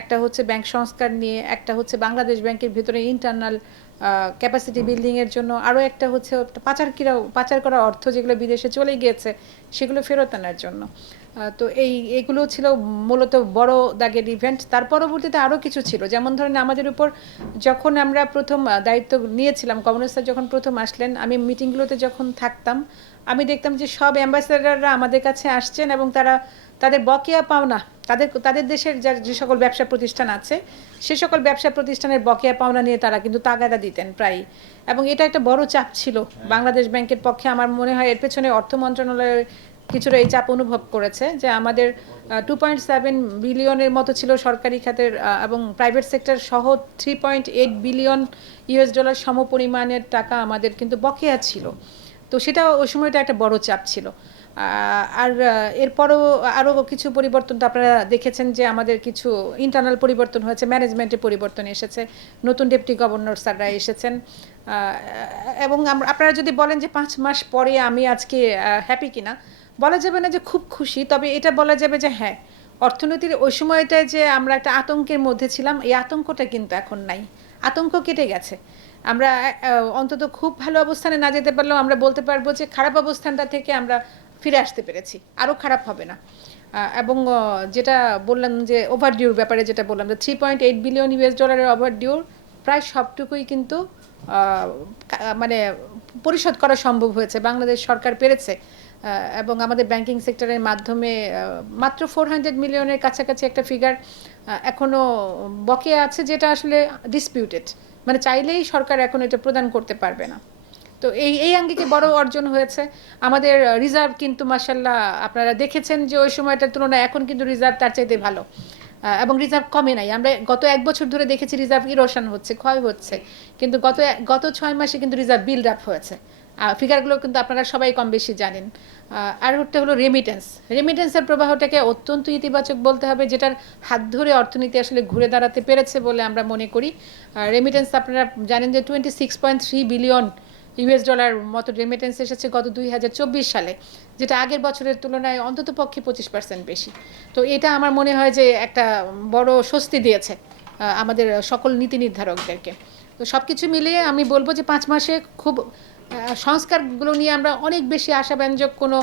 একটা হচ্ছে ব্যাংক সংস্কার নিয়ে, একটা হচ্ছে বাংলাদেশ ব্যাংকের ভিতরে ইন্টারনাল ক্যাপাসিটি বিল্ডিংয়ের জন্য, আরও একটা হচ্ছে পাচার করা অর্থ যেগুলো বিদেশে চলে গিয়েছে সেগুলো ফেরত আনার জন্য। তো এইগুলো ছিল মূলত বড় দাগের ইভেন্ট। তার পরবর্তীতে আরও কিছু ছিল, যেমন ধরেন আমাদের উপর যখন আমরা প্রথম দায়িত্ব নিয়েছিলাম, গভর্নর স্যার যখন প্রথম আসলেন, আমি মিটিংগুলোতে যখন থাকতাম আমি দেখতাম যে সব অ্যাম্বাসেডাররা আমাদের কাছে আসছেন এবং তাদের বকেয়া পাওনা, তাদের দেশের যে সকল ব্যবসা প্রতিষ্ঠান আছে সে সকল ব্যবসা প্রতিষ্ঠানের বকেয়া পাওনা নিয়ে তারা কিন্তু তাগাদা দিতেন প্রায়, এবং এটা একটা বড় চাপ ছিল বাংলাদেশ ব্যাংকের পক্ষে। আমার মনে হয় এর পেছনে অর্থ মন্ত্রণালয়ের কিছুটা এই চাপ অনুভব করেছে যে আমাদের 2.7 বিলিয়নের মতো ছিল সরকারি খাতের এবং প্রাইভেট সেক্টর সহ 3.8 বিলিয়ন ইউএস ডলার সমপরিমাণের টাকা আমাদের কিন্তু বকেয়া ছিল। তো সেটা ওই সময়টা একটা বড় চাপ ছিল। আর এরপরও আরও কিছু পরিবর্তন তো আপনারা দেখেছেন যে আমাদের কিছু ইন্টারনাল পরিবর্তন হয়েছে, ম্যানেজমেন্টে পরিবর্তন এসেছে, নতুন ডেপুটি গভর্নর স্যাররা এসেছেন। এবং আপনারা যদি বলেন যে 5 মাস পরে আমি আজকে হ্যাপি কিনা, বলা যাবে না যে খুব খুশি, তবে এটা বলা যাবে যে হ্যাঁ, অর্থনীতির ওই সময়টায় যে আমরা একটা আতঙ্কের মধ্যে ছিলাম, এই আতঙ্কটা কিন্তু এখন নাই, আতঙ্ক কেটে গেছে। আমরা অন্তত খুব ভালো অবস্থানে না যেতে পারলেও আমরা বলতে পারবো যে খারাপ অবস্থানটা থেকে আমরা ফিরে আসতে পেরেছি, আরও খারাপ হবে না। এবং যেটা বললাম যে ওভারডিউর ব্যাপারে, যেটা বললাম যে 3.8 বিলিয়ন ইউএস ডলারের ওভারডিউর প্রায় সবটুকুই কিন্তু মানে পরিশোধ করা সম্ভব হয়েছে, বাংলাদেশ সরকার পেরেছে। এবং আমাদের ব্যাংকিং সেক্টরের মাধ্যমে মাত্র 400 মিলিয়নের কাছাকাছি একটা ফিগার এখনও বকেয়া আছে, যেটা আসলে ডিসপিউটেড, মানে চাইলেই সরকার এখন এটা প্রদান করতে পারবে না। তো এই আঙ্গিকে বড় অর্জন হয়েছে। আমাদের রিজার্ভ কিন্তু মাশাল্লাহ আপনারা দেখেছেন যে ওই সময়টার তুলনায় এখন কিন্তু রিজার্ভ তার চাইতে ভালো, এবং রিজার্ভ কমে নাই। আমরা গত 1 বছর ধরে দেখেছি রিজার্ভ ইরোশন হচ্ছে, ক্ষয় হচ্ছে, কিন্তু গত 6 মাসে কিন্তু রিজার্ভ বিল্ড আপ হয়েছে। ফিগারগুলো কিন্তু আপনারা সবাই কম বেশি জানেন। আর একটা হলো রেমিটেন্সের প্রবাহটাকে অত্যন্ত ইতিবাচক বলতে হবে, যেটার হাত ধরে অর্থনীতি আসলে ঘুরে দাঁড়াতে পেরেছে বলে আমরা মনে করি। রেমিটেন্স আপনারা জানেন যে 26.3 বিলিয়ন ইউএস ডলার মতো রেমিটেন্স এসেছে গত 2024 সালে, যেটা আগের বছরের তুলনায় অন্তত পক্ষে 25% বেশি। তো এটা আমার মনে হয় যে একটা বড় স্বস্তি দিয়েছে আমাদের সকল নীতি নির্ধারকদেরকে। তো সব কিছু মিলিয়ে আমি বলবো যে 5 মাসে খুব সংস্কারগুলো নিয়ে আমরা অনেক বেশি আশাব্যঞ্জক কোনো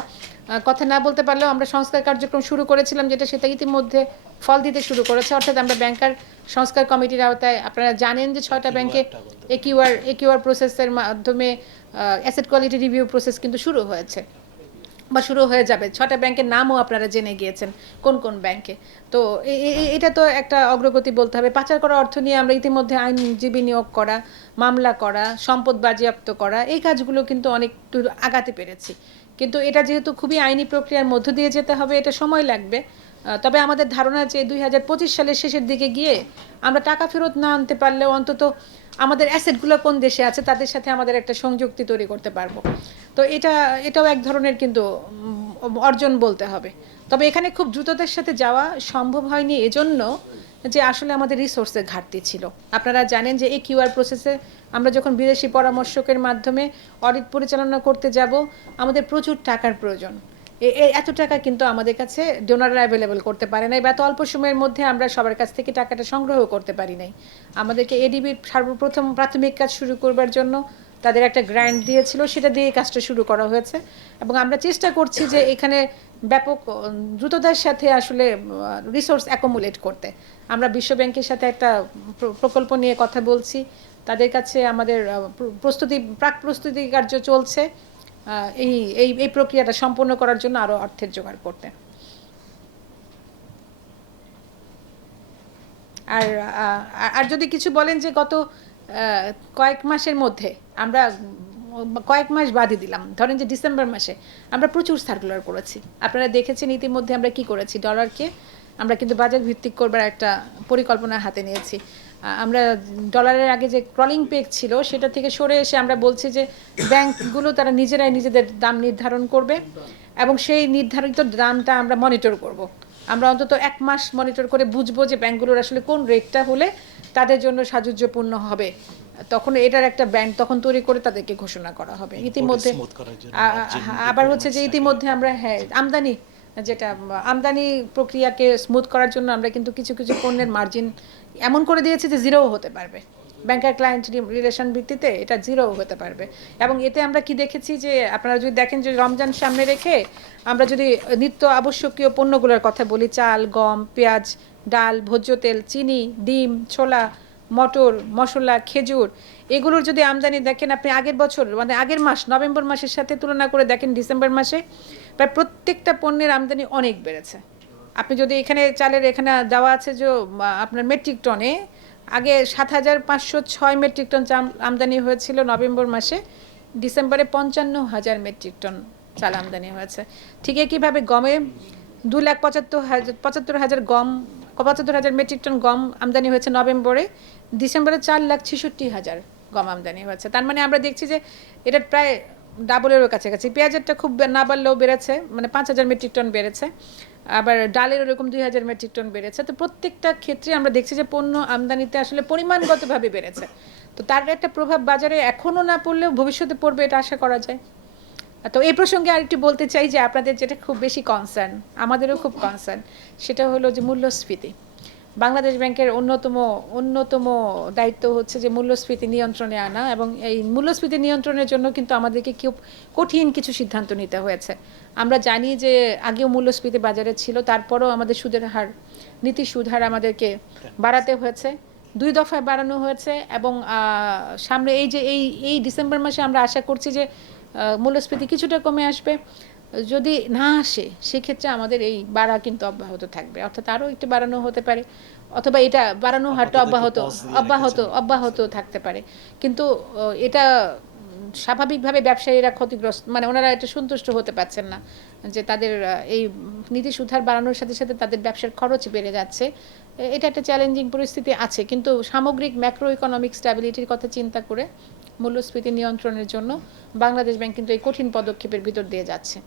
কথা না বলতে পারলেও আমরা সংস্কার কার্যক্রম শুরু করেছিলাম, সেটা ইতিমধ্যে ফল দিতে শুরু করেছে। অর্থাৎ আমরা ব্যাংকার সংস্কার কমিটির আওতায়, আপনারা জানেন যে 6টা ব্যাংকে একিউআর প্রসেসের মাধ্যমে অ্যাসেট কোয়ালিটি রিভিউ প্রসেস কিন্তু শুরু হয়েছে বা শুরু হয়ে যাবে। 6টা ব্যাংকের নামও আপনারা জেনে গিয়েছেন কোন কোন ব্যাংকে। তো এটা তো একটা অগ্রগতি বলতে হবে। পাচার করা অর্থ নিয়ে আমরা ইতিমধ্যে আইনজীবী নিয়োগ করা, মামলা করা, সম্পদ বাজেয়াপ্ত করা, এই কাজগুলো কিন্তু অনেকটু আগাতে পেরেছি। কিন্তু এটা যেহেতু খুবই আইনি প্রক্রিয়ার মধ্য দিয়ে যেতে হবে, এটা সময় লাগবে। তবে আমাদের ধারণা যে 2025 সালের শেষের দিকে গিয়ে আমরা টাকা ফেরত না আনতে পারলেও অন্তত আমাদের অ্যাসেটগুলো কোন দেশে আছে তাদের সাথে আমাদের একটা সংযুক্তি তৈরি করতে পারবো। তো এটাও এক ধরনের কিন্তু অর্জন বলতে হবে। তবে এখানে খুব দ্রুততার সাথে যাওয়া সম্ভব হয়নি এজন্য যে আসলে আমাদের রিসোর্সের ঘাটতি ছিল। আপনারা জানেন যে এই কিউআর প্রসেসে আমরা যখন বিদেশি পরামর্শকের মাধ্যমে অডিট পরিচালনা করতে যাব, আমাদের প্রচুর টাকার প্রয়োজন। এত টাকা কিন্তু আমাদের কাছে ডোনাররা অ্যাভেলেবল করতে পারে নাই, বা এত অল্প সময়ের মধ্যে আমরা সবার কাছ থেকে টাকাটা সংগ্রহ করতে পারি নাই। আমাদেরকে এডিবির সর্বপ্রথম প্রাথমিক কাজ শুরু করবার জন্য তাদের একটা গ্র্যান্ট দিয়েছিল, সেটা দিয়ে কাজটা শুরু করা হয়েছে। এবং আমরা চেষ্টা করছি যে এখানে ব্যাপক দ্রুততার সাথে আসলে রিসোর্স অ্যাকোমুলেট করতে। আমরা বিশ্ব ব্যাংকের সাথে একটা প্রকল্প নিয়ে কথা বলছি, তাদের কাছে আমাদের প্রাক প্রস্তুতি কার্য চলছে এই এই এই প্রক্রিয়াটা সম্পন্ন করার জন্য আরও অর্থের জোগাড় করতে। আর যদি কিছু বলেন যে গত কয়েক মাসের মধ্যে আমরা কয়েক মাস বাদই দিলাম, ধরেন যে ডিসেম্বর মাসে আমরা প্রচুর সার্কুলার করেছি। আপনারা দেখেছেন ইতিমধ্যে আমরা কি করেছি, ডলারকে আমরা কিন্তু বাজার ভিত্তিক করবার একটা পরিকল্পনা হাতে নিয়েছি। আমরা ডলারের আগে যে ক্রলিং পেগ ছিল সেটা থেকে সরে এসে আমরা বলছি যে ব্যাংকগুলো তারা নিজেরাই নিজেদের দাম নির্ধারণ করবে, এবং সেই নির্ধারিত দামটা আমরা মনিটর করব। আমরা অন্তত 1 মাস মনিটর করে বুঝবো যে ব্যাংকগুলোর আসলে কোন রেটটা হলে তাদের জন্য সাজুজ্যপূর্ণ হবে। তখন এটার একটা ব্যাংক তখন তৈরি করে তাদেরকে ঘোষণা করা হবে। ইতিমধ্যে আবার হচ্ছে যে ইতিমধ্যে আমরা আমদানি যেটা আমদানি প্রক্রিয়াকে স্মুথ করার জন্য আমরা কিন্তু কিছু কিছু পণ্যের মার্জিন এমন করে দিয়েছি যে জিরোও হতে পারবে, ব্যাংকার ক্লায়েন্ট রিলেশন ভিত্তিতে এটা জিরোও হতে পারবে। এবং এতে আমরা কি দেখেছি যে আপনারা যদি দেখেন যে রমজান সামনে রেখে আমরা যদি নিত্য আবশ্যকীয় পণ্যগুলোর কথা বলি, চাল, গম, পেঁয়াজ, ডাল, ভোজ্য তেল, চিনি, ডিম, ছোলা, মটর, মশলা, খেজুর, এগুলোর যদি আমদানি দেখেন আপনি আগের বছর মানে আগের মাস নভেম্বর মাসের সাথে তুলনা করে দেখেন ডিসেম্বর মাসে প্রায় প্রত্যেকটা পণ্যের আমদানি অনেক বেড়েছে। আপনি যদি এখানে চালের এখানে দেওয়া আছে যে আপনার মেট্রিক টনে আগে ৭,৫০৬ মেট্রিক টন আমদানি হয়েছিল নভেম্বর মাসে, ডিসেম্বরে ৫৫,০০০ মেট্রিক টন চাল আমদানি হয়েছে। ঠিক একইভাবে গমে ২,৭৫,০০০ গম ৭৫,০০০ মেট্রিক টন গম আমদানি হয়েছে নভেম্বরে, ডিসেম্বরে ৪,৬৬,০০০ গম আমদানি হয়েছে। তার মানে আমরা দেখছি যে এটা প্রায় ডাবলেরও কাছাকাছি। পেঁয়াজেরটা খুব না বাড়লেও বেড়েছে, মানে ৫,০০০ মেট্রিক টন বেড়েছে, আবার ডালের ওরকম ২,০০০ মেট্রিক টন বেড়েছে। তো প্রত্যেকটা ক্ষেত্রে আমরা দেখছি যে পণ্য আমদানিতে আসলে পরিমাণগতভাবে বেড়েছে। তো তার একটা প্রভাব বাজারে এখনও না পড়লেও ভবিষ্যতে পড়বে, এটা আশা করা যায়। তো এই প্রসঙ্গে আরেকটু বলতে চাই যে আপনাদের যেটা খুব বেশি কনসার্ন, আমাদেরও খুব কনসার্ন, সেটা হলো যে মূল্যস্ফীতি। বাংলাদেশ ব্যাংকের অন্যতম দায়িত্ব হচ্ছে যে মূল্যস্ফীতি নিয়ন্ত্রণে আনা, এবং এই মূল্যস্ফীতি নিয়ন্ত্রণের জন্য কিন্তু আমাদেরকে খুব কঠিন কিছু সিদ্ধান্ত নিতে হয়েছে। আমরা জানি যে আগেও মূল্যস্ফীতি বাজারে ছিল, তারপরও আমাদের সুদের হার, নীতি সুদ হার আমাদেরকে বাড়াতে হয়েছে, 2 দফায় বাড়ানো হয়েছে। এবং সামনে এই ডিসেম্বর মাসে আমরা আশা করছি যে মূল্যস্ফীতি কিছুটা কমে আসবে। যদি না আসে সেক্ষেত্রে আমাদের এই বাড়া কিন্তু অব্যাহত থাকবে, অর্থাৎ আরও একটু বাড়ানো হতে পারে, অথবা এটা বাড়ানো হারটা অব্যাহত থাকতে পারে। কিন্তু এটা স্বাভাবিকভাবে ব্যবসায়ীরা ক্ষতিগ্রস্ত, মানে ওনারা এটা সন্তুষ্ট হতে পারছেন না যে তাদের এই নীতি সুধার বাড়ানোর সাথে সাথে তাদের ব্যবসার খরচ বেড়ে যাচ্ছে। এটা একটা চ্যালেঞ্জিং পরিস্থিতি আছে, কিন্তু সামগ্রিক ম্যাক্রো ইকোনমিক স্ট্যাবিলিটির কথা চিন্তা করে মূল্যস্ফীতি নিয়ন্ত্রণের জন্য বাংলাদেশ ব্যাংক কিন্তু এই কঠিন পদক্ষেপের ভিতর দিয়ে যাচ্ছে।